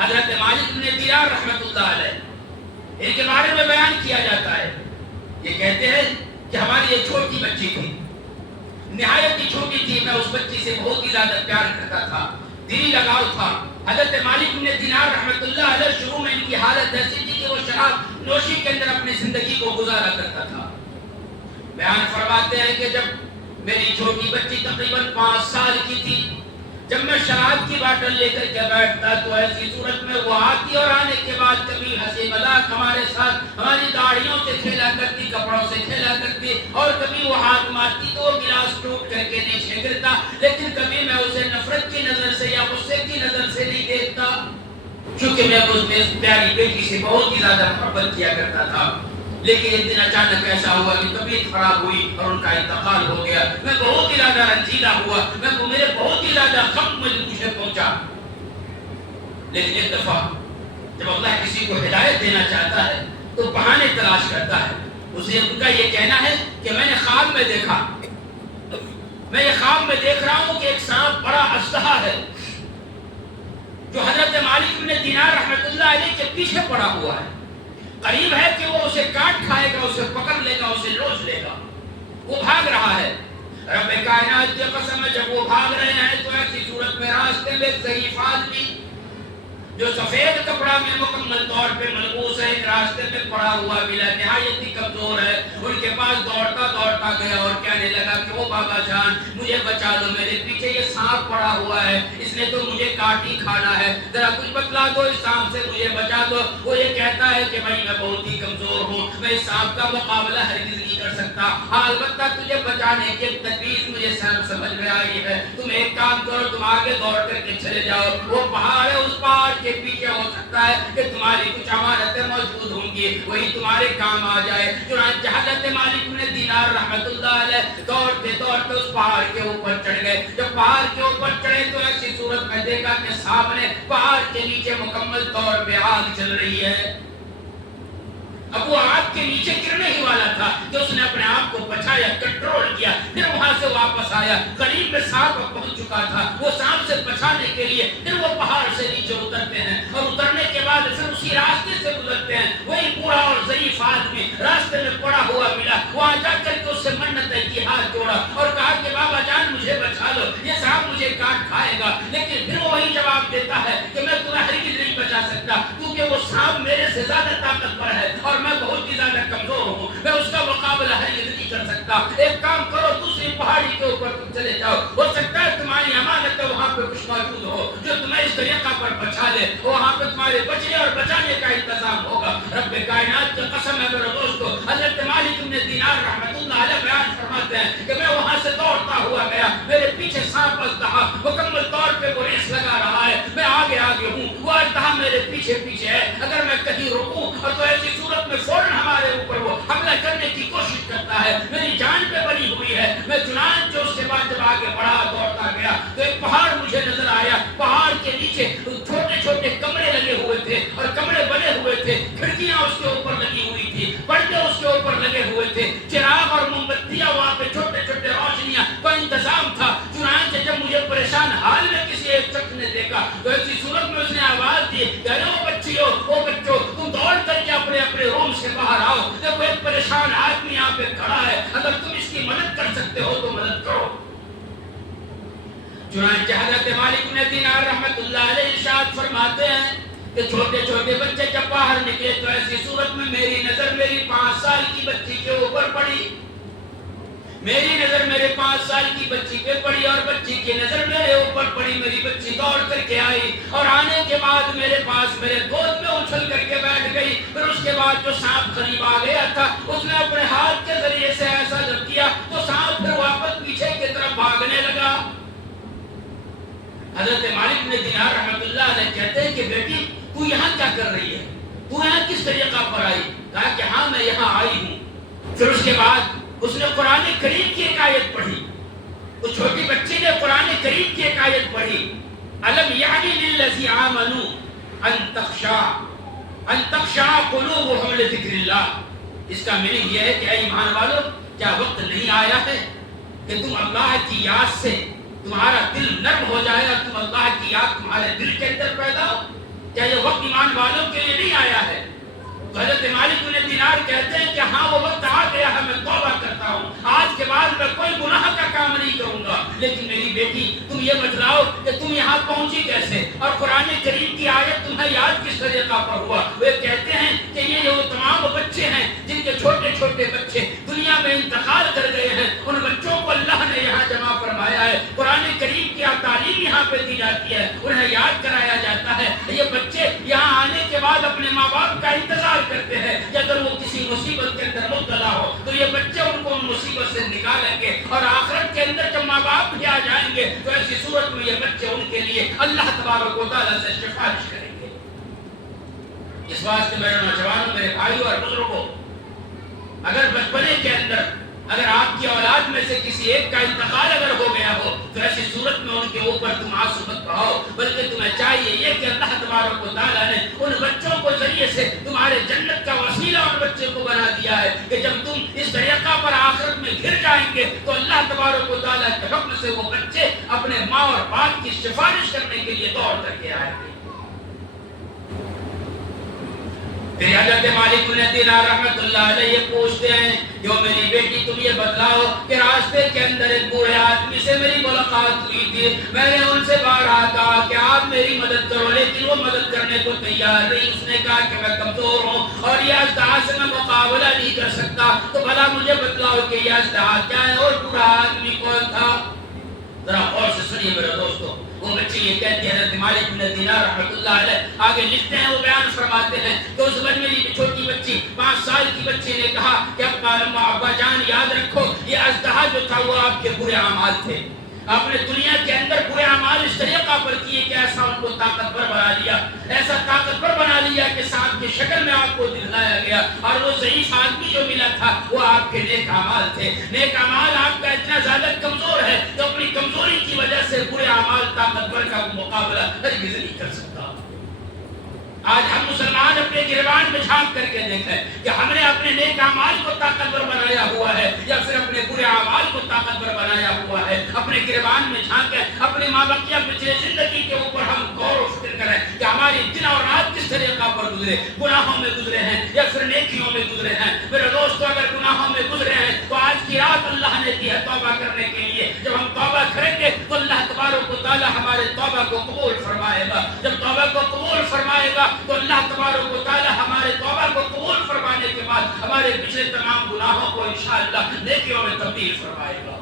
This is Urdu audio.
حضرت مالک بن دینار رحمۃ اللہ علیہ، ان کے بارے میں بیان کیا جاتا ہے، یہ کہتے ہیں کہ ہماری ایک چھوٹی بچی تھی، نہایت ہی چھوٹی تھی، میں اس بچی سے بہت ہی زیادہ پیار کرتا تھا، دلی لگاؤ تھا۔ حضرت مالک بن دینار رحمۃ اللہ علیہ شروع میں ان کی حالت ایسی تھی کہ وہ شراب نوشی کے اندر اپنی زندگی کو گزارا کرتا تھا۔ بیان فرماتے ہیں کہ جب میری چھوٹی بچی تقریباً 5 سال کی تھی، جب میں شراب کی باٹل لے کر کے بیٹھتا تو ایسی صورت میں وہ آتی اور آنے کے بعد کبھی ہنسی مذاق ہمارے ساتھ ہماری داڑھیوں سے کھیلا کرتی، کپڑوں سے کھیلا کرتی، اور کبھی وہ ہاتھ مارتی تو وہ گلاس ٹوٹ کر کے نیچے گرتا، لیکن کبھی میں اسے نفرت کی نظر سے یا غصے کی نظر سے نہیں دیکھتا، کیونکہ میں اس پیاری بیٹی سے بہت ہی زیادہ محبت کیا کرتا تھا۔ لیکن ایک دن اچانک ایسا ہوا کہ طبیعت خراب ہوئی اور ان کا انتقال ہو گیا، میں بہت ہی زیادہ رنجیدہ ہوا، میرے بہت ہی زیادہ غم مجھے پہنچا۔ لیکن ایک دفعہ جب اللہ کسی کو ہدایت دینا چاہتا ہے تو بہانے تلاش کرتا ہے۔ اسے ان کا یہ کہنا ہے کہ میں نے خواب میں دیکھا، میں یہ خواب میں دیکھ رہا ہوں کہ ایک سانپ بڑا اژدہا ہے جو حضرت مالک بن دینار رحمۃ اللہ علیہ کے پیچھے پڑا ہوا ہے، قریب ہے کہ وہ اسے کاٹ کھائے گا، اسے پکڑ لے گا، اسے لوچ لے گا، وہ بھاگ رہا ہے۔ رب کائنات کی قسم ہے جب وہ بھاگ رہے ہیں تو ایسی صورت میں راستے میں ایک ضعیف آدمی جو سفید کپڑا میں مکمل طور پہ ملبوس ہے، ایک راستے میں پڑا ہوا ملا، نہایت ہی کمزور ہے، ان کے پاس دوڑتا دوڑتا گیا اور کہنے لگا کہ او بابا جان مجھے بچا دو، میرے پیچھے یہ سانپ پڑا ہوا ہے، اس نے تو مجھے کاٹ ہی کھانا ہے، ذرا کچھ بتلا دو، اس سانپ سے مجھے بچا دو۔ وہ یہ کہتا ہے کہ بھائی میں بہت ہی کمزور ہوں، میں اس سانپ کا مقابلہ ہرگز نہیں کر سکتا، ہاں البتہ تجھے بچانے کی تدبیر مجھے سمجھ میں آئی ہے، تم ایک کام کرو، تم آگے دوڑ کر کے چلے جاؤ، وہ پہاڑ ہے، اس پہاڑ کے پیچھے ہو سکتا ہے کہ تمہاری کچھ امانتیں موجود ہوں گی، وہی تمہارے کام آ جائے۔ چنانچہ حضرت مالک بن دینار رحمۃ اللہ علیہ دوڑتے دوڑتے اس پہاڑ کے اوپر چڑھ گئے۔ جب پہاڑ کے اوپر چڑھے تو ایسی صورت میں دیکھا کہ سامنے پہاڑ کے نیچے مکمل طور پہ آگ چل رہی ہے۔ اب وہ آگ کے نیچے گرنے ہی والا تھا کہ اس نے اپنے آپ کو بچایا، کنٹرول کیا، پھر وہاں سے واپس آیا، قریب میں سانپ پہنچ چکا تھا، وہ سانپ سے بچانے کے لیے پھر وہ پہاڑ سے نیچے اترتے ہیں اور اترنے کے بعد پھر اسی راستے سے گزرتے ہیں۔ وہی بوڑھا اور ضعیف آدمی راستے میں پڑا ہوا ملا، وہاں جا کر کے اس سے منتیں کی، ہاتھ جوڑا اور کہا کہ بابا جان مجھے بچا لو، یہ سانپ مجھے کاٹ کھائے گا، لیکن پھر وہی جواب دیتا ہے کہ میں تمہیں ہرگز نہیں بچا سکتا کیونکہ وہ سانپ میرے سے زیادہ طاقتور ہے اور میں بہت ہی زیادہ کمزور ہوں، میں اس کا مقابلہ ہرگز نہیں کر سکتا۔ ایک کام کرو، دوسری پہاڑی کے اوپر تم چلے جاؤ، ہو سکتا ہے تمہاری امانت وہاں پہ کچھ موجود ہو جو تمہیں اس طریقہ پر بچا لے، وہاں پہ تمہارے بچنے اور بچانے کا انتظام ہوگا۔ رب کائنات کی قسم ہے میرے دوستو، حضرت مالک بن دینار رحمۃ اللہ علیہ بیان فرماتے ہیں کہ میں وہاں سے دوڑتا ہوا گیا، میرے پیچھے سانپ اژدہا مکمل طور پہ وہ ریس لگا رہا ہے، میں آگے آگے ہوں، وہ اژدہا میرے پیچھے پیچھے ہے، اگر میں کہیں رکوں اور تو ایسی صورت میں فوراً ہمارے اوپر وہ حملہ کرنے کی کوشش کرتا ہے، میری جان پہ بنی ہوئی ہے۔ میں چنانچہ اس کے بعد جب آگے بڑھا دوڑتا گیا تو ایک پہاڑ مجھے نظر آیا، پہاڑ کے نیچے چھوٹے چھوٹے کمرے لگے ہوئے تھے اور کمرے بنے ہوئے تھے، کھڑکیاں اس کے اوپر لگی ہوئی تھی، پردے اس کے اوپر لگے ہوئے تھے، چراغ اور موم بتیاں وہاں پہ چھوٹے چھوٹے روشنیاں کا انتظام تھا۔ چنانچہ جب مجھے پریشان حال میں کسی ایک شخص نے دیکھا تو ایسی صورت میں اس نے آواز دی کہ ارے او بچیو، او بچوں، تم دوڑ کر کے اپنے اپنے روم سے باہر آؤ، دیکھو ایک پریشان آدمی یہاں پہ کھڑا ہے، اگر تم اس کی مدد کر سکتے ہو تو مدد کرو۔ چنانچہ حضرت مالک بن دینار رحمۃ اللہ علیہ ارشاد فرماتے ہیں کہ چھوٹے چھوٹے بچے جب باہر نکلے تو ایسی صورت میں میری نظر میری 5 سال کی بچی کے اوپر پڑی، میری نظر میرے 5 سال کی بچی پہ پڑی اور بچی کی نظر میرے اوپر پڑی، میری بچی دوڑ کر کے آئی اور آنے کے بعد میرے پاس میرے گود میں اچھل کر کے بیٹھ گئی۔ پھر اس کے بعد جو سانپ قریب آ گیا تھا اس نے اپنے ہاتھ کے ذریعے سے ایسا جب کیا تو سانپ پھر واپس پیچھے کی طرف بھاگنے لگا۔ حضرت مالک بن دینار رحمۃ اللہ علیہ کہتے ہیں کہ بیٹی تو یہاں کیا کر رہی ہے، تو یہاں کس طریقہ پر آئی؟ کہا کہ ہاں میں یہاں آئی ہوں۔ پھر اس کے بعد اس نے قرآن کریم کی ایک آیت پڑھی، اس چھوٹی بچی نے قرآن کریم کی ایک آیت پڑھی، الم یعنی للذین آمنوا ان تخشع قلوبهم لذکر اللہ۔ اس کا میننگ یہ ہے کہ اے ایمان والو، کیا وقت نہیں آیا ہے کہ تم اللہ کی یاد سے تمہارا دل نرم ہو جائے اور تم اللہ کی یاد تمہارے دل کے اندر پیدا ہو؟ کیا تو حضرت مالک بن دینار کہتے ہیں کہ ہاں وہ وقت آ گیا ہے، میں توبہ کرتا ہوں، آج کے بعد میں کوئی گناہ کا کام نہیں کروں گا۔ لیکن میری بیٹی تم یہ بتلاؤ کہ تم یہاں پہنچی کیسے، اور قرآن کریم کی آیت تمہیں یاد کس طریقہ پر ہوا؟ وہ کہتے ہیں کہ یہ وہ تمام بچے ہیں جن کے چھوٹے چھوٹے بچے دنیا میں انتقال کر گئے ہیں، ان بچوں کو اللہ نے یہاں جمع فرمایا ہے، قرآن کریم کی تعلیم یہاں پہ دی جاتی ہے، انہیں یاد کرایا جاتا ہے۔ یہ بچے یہاں آنے کے بعد اپنے ماں باپ کا انتظار کرتے ہیں کہ اگر وہ کسی مصیبت کے اندر مبتلا ہو تو یہ بچے ان کو مصیبت سے نکالیں گے، اور آخرت کے اندر جب ماں باپ بھی آ جائیں گے تو ایسی صورت میں یہ بچے ان کے لیے اللہ تبارک و تعالیٰ سے سفارش کریں گے۔ اس واسطے میرے نوجوانوں، میرے بھائیوں اور بزرگوں، اگر بچپنے کے اندر اگر آپ کی اولاد میں سے کسی ایک کا انتقال اگر ہو گیا ہو تو ایسی صورت میں ان کے اوپر تم آنسو مت بہاؤ، بلکہ تمہیں چاہیے یہ کہ اللہ تبارک و تعالیٰ نے ان بچوں کو ذریعے سے تمہارے جنت کا وسیلہ اور بچے کو بنا دیا ہے کہ جب تم اس طریقہ پر آخرت میں گر جائیں گے تو اللہ تبارک و تعالیٰ کے حکم سے وہ بچے اپنے ماں اور باپ کی سفارش کرنے کے لیے دوڑ کر کے آئیں گے۔ پھر حضرت مالک بن دینار رحمت اللہ علیہ پوچھتے ہیں کہ میری بیٹی تم یہ بتلاؤ کہ راستے کے اندر ایک بوڑھے آدمی سے میری ملاقات ہوئی تھی، میں نے ان سے بارہا کہا کہ آپ میری مدد کرو، لیکن وہ مدد کرنے کو تیار نہیں۔ اس نے کہا کہ میں کمزور ہوں اور یہ اژدہا سے میں مقابلہ نہیں کر سکتا، تو بھلا مجھے بتلاؤ کہ یہ اژدہا کیا ہے اور بوڑھا آدمی کون تھا؟ ذرا غور سے سنیے میرے دوستو۔ وہ بچے یہ کہتے ہیں، حضرت مالک بن دینار رحمۃ اللہ علیہ آگے لکھتے ہیں، وہ بیان فرماتے ہیں کہ اس وقت میری چھوٹی بچی 5 سال کی بچی نے کہا کہ ابا جان یاد رکھو یہ اژدہا جو تھا وہ آپ کے برے اعمال تھے، آپ نے دنیا کے اندر برے اعمال اس طریقہ پر کیے کہ ایسا ان کو طاقتور بنا لیا، ایسا طاقتور بنا لیا کہ سانپ کی شکل میں آپ کو دکھلایا گیا، اور وہ ضعیف آدمی جو ملا تھا وہ آپ کے نیک اعمال تھے۔ نیک اعمال آپ کا اتنا زیادہ کمزور ہے کہ اپنی کمزوری کی وجہ سے برے اعمال طاقتور کا مقابلہ ہرگز نہیں کر سکتا۔ آج ہم مسلمان اپنے گریبان میں جھانک کر کے دیکھیں کہ ہم نے اپنے نیک اعمال کو طاقتور بنایا ہوا ہے یا پھر اپنے برے اعمال کو طاقتور بنایا ہوا ہے۔ اپنے گریبان میں جھانکیں، اپنی مابقیہ پچھلے زندگی کے اوپر ہم غور و فکر کریں کہ ہماری دن اور رات کس طریقہ پر گزرے، گناہوں میں گزرے ہیں یا پھر نیکیوں میں گزرے ہیں۔ میرے دوستو اگر گناہوں میں گزرے ہیں تو آج کی رات اللہ نے دی ہے توبہ کرنے کے لیے۔ جب ہم توبہ کریں گے تو اللہ تبارک و تعالیٰ ہمارے توبہ کو قبول فرمائے گا۔ جب توبہ کو قبول فرمائے گا تو اللہ تبارک و تعالیٰ ہمارے توبہ کو قبول فرمانے کے بعد ہمارے پچھلے تمام گناہوں کو انشاءاللہ نیکیوں میں تبدیل فرمائے گا۔